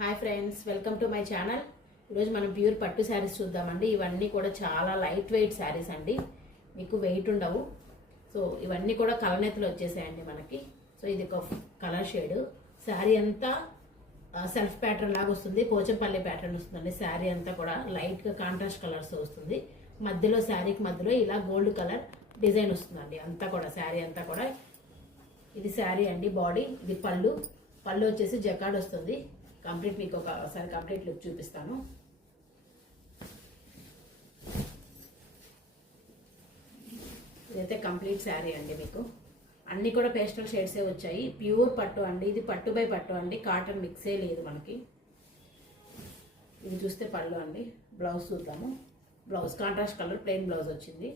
Hi friends, welcome to my channel. ఈరోజు మనం pure పట్టు శారీస్ చూద్దామండి. ఇవన్నీ కూడా చాలా లైట్ వెయిట్ శారీస్ అండి, మీకు వెయిట్ ఉండవు. సో ఇవన్నీ కూడా కలనేతలు వచ్చేసాయండి మనకి. సో ఇది ఒక కలర్ షేడ్. శారీ అంతా సెల్ఫ్ ప్యాటర్న్ లాగా వస్తుంది, పోచంపల్లి ప్యాటర్న్ వస్తుందండి. శారీ అంతా కూడా లైట్గా కాంట్రాస్ట్ కలర్స్ వస్తుంది. మధ్యలో శారీకి మధ్యలో ఇలా గోల్డ్ కలర్ డిజైన్ వస్తుందండి. అంతా కూడా శారీ అంతా కూడా ఇది శారీ అండి. బాడీ ఇది పళ్ళు వచ్చేసి జకాడ్ వస్తుంది. కంప్లీట్ మీకు ఒకసారి కంప్లీట్ లుక్ చూపిస్తాను. ఇదైతే కంప్లీట్ శారీ అండి. మీకు అన్నీ కూడా పేస్టల్ షేడ్సే వచ్చాయి. ప్యూర్ పట్టు అండి. ఇది పట్టు బై పట్టు అండి, కాటన్ మిక్సే లేదు మనకి. ఇది చూస్తే పళ్ళు అండి. బ్లౌజ్ చూద్దాము. Blouse contrast colour plain blouse వచ్చింది.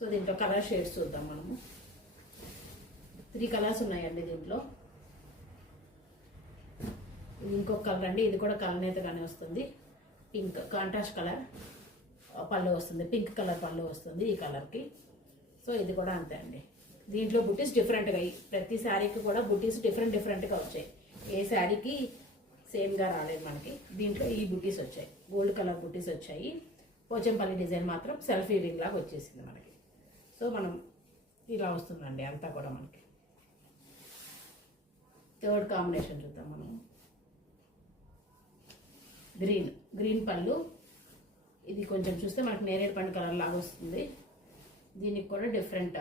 సో దీంట్లో కలర్ షేడ్స్ చూద్దాం మనము. 3 కలర్స్ ఉన్నాయండి దీంట్లో. ఇంకొక కలర్ అండి, ఇది కూడా కలనేతగానే వస్తుంది. పింక్ కాంట్రాస్ట్ కలర్ పళ్ళు వస్తుంది, పింక్ కలర్ పళ్ళు వస్తుంది ఈ కలర్కి. సో ఇది కూడా అంతే అండి. దీంట్లో బుటీస్ డిఫరెంట్గా, ప్రతి శారీకి కూడా బుటీస్ డిఫరెంట్గా వచ్చాయి. ఏ శారీకి సేమ్గా రాలేదు మనకి. దీంట్లో ఈ బుటీస్ వచ్చాయి, గోల్డ్ కలర్ బుటీస్ వచ్చాయి. పోచంపల్లి డిజైన్ మాత్రం సెల్ఫ్ వీవింగ్ లాగా వచ్చేసింది మనకి. సో మనం ఇలా వస్తుందండి అంతా కూడా మనకి. థర్డ్ కాంబినేషన్ చూద్దాం మనం. గ్రీన్ పళ్ళు. ఇది కొంచెం చూస్తే మనకి నేరేడు పండు కలర్ లాగా వస్తుంది. దీనికి కూడా డిఫరెంట్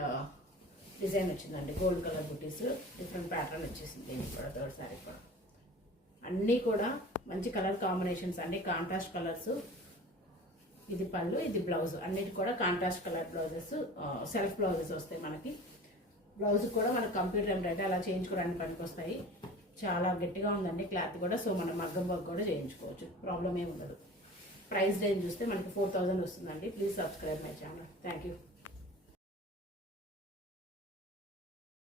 డిజైన్ వచ్చిందండి. గోల్డ్ కలర్ బుటీస్ డిఫరెంట్ ప్యాటర్న్ వచ్చేసింది దీనికి కూడా. థర్డ్ శారీ కూడా అన్నీ కూడా మంచి కలర్ కాంబినేషన్స్ అండి, కాంట్రాస్ట్ కలర్స్. ఇది పళ్ళు, ఇది బ్లౌజ్. అన్నిటి కూడా contrast colour blouses, self blouses వస్తాయి మనకి. బ్లౌజ్ కూడా మనకు కంప్యూటర్ ఎంబ్రాయిడరీ అలా చేయించుకోవడానికి పనికి వస్తాయి. చాలా గట్టిగా ఉందండి క్లాత్ కూడా. సో మనం మగ్గం వర్క్ కూడా చేయించుకోవచ్చు, ప్రాబ్లం ఏమి ఉండదు. ప్రైస్ రేంజ్ చూస్తే మనకి 4000 వస్తుందండి. Please subscribe my channel. Thank you.